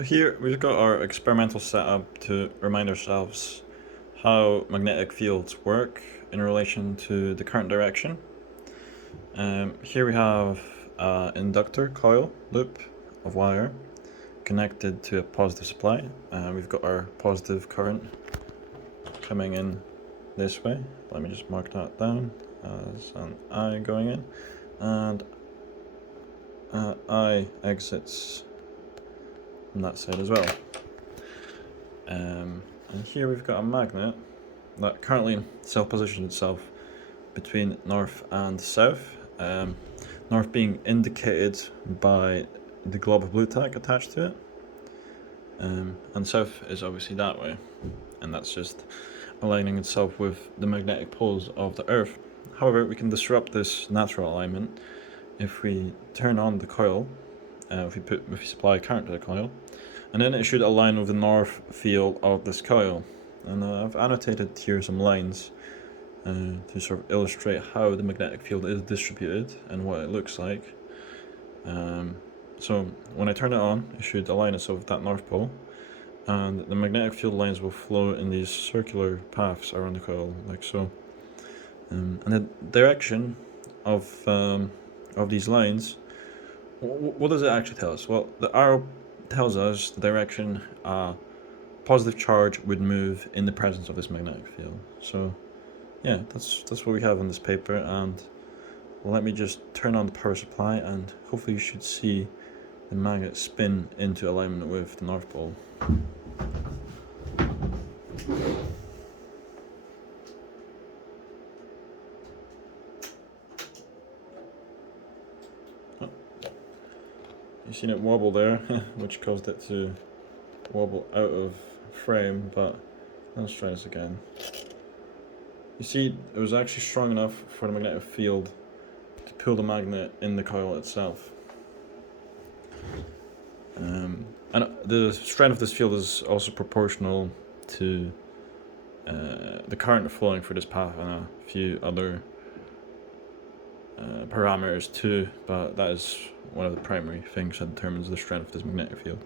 So here we've got our experimental setup to remind ourselves how magnetic fields work in relation to the current direction. Here we have an inductor coil loop of wire connected to a positive supply. We've got our positive current coming in this way. Let me just mark that down as an I going in, and I exits from that side as well. And here we've got a magnet that currently self-positions itself between north and south. North being indicated by the glob of blue tack attached to it, and south is obviously that way, and that's just aligning itself with the magnetic poles of the Earth. However, we can disrupt this natural alignment if we turn on the coil, if we supply current to the coil, and then it should align with the north field of this coil. And I've annotated here some lines to sort of illustrate how the magnetic field is distributed and what it looks like. So when I turn it on, it should align itself with that north pole, and the magnetic field lines will flow in these circular paths around the coil, like so. And the direction of these lines, what does it actually tell us? Well, the arrow tells us the direction a positive charge would move in the presence of this magnetic field. So yeah, that's what we have on this paper, and let me just turn on the power supply, and hopefully you should see the magnet spin into alignment with the North Pole. Oh, you've seen it wobble there, which caused it to wobble out of frame, but let's try this again. You see, it was actually strong enough for the magnetic field to pull the magnet in the coil itself. And the strength of this field is also proportional to the current flowing through this path and a few other parameters too, but that is one of the primary things that determines the strength of this magnetic field.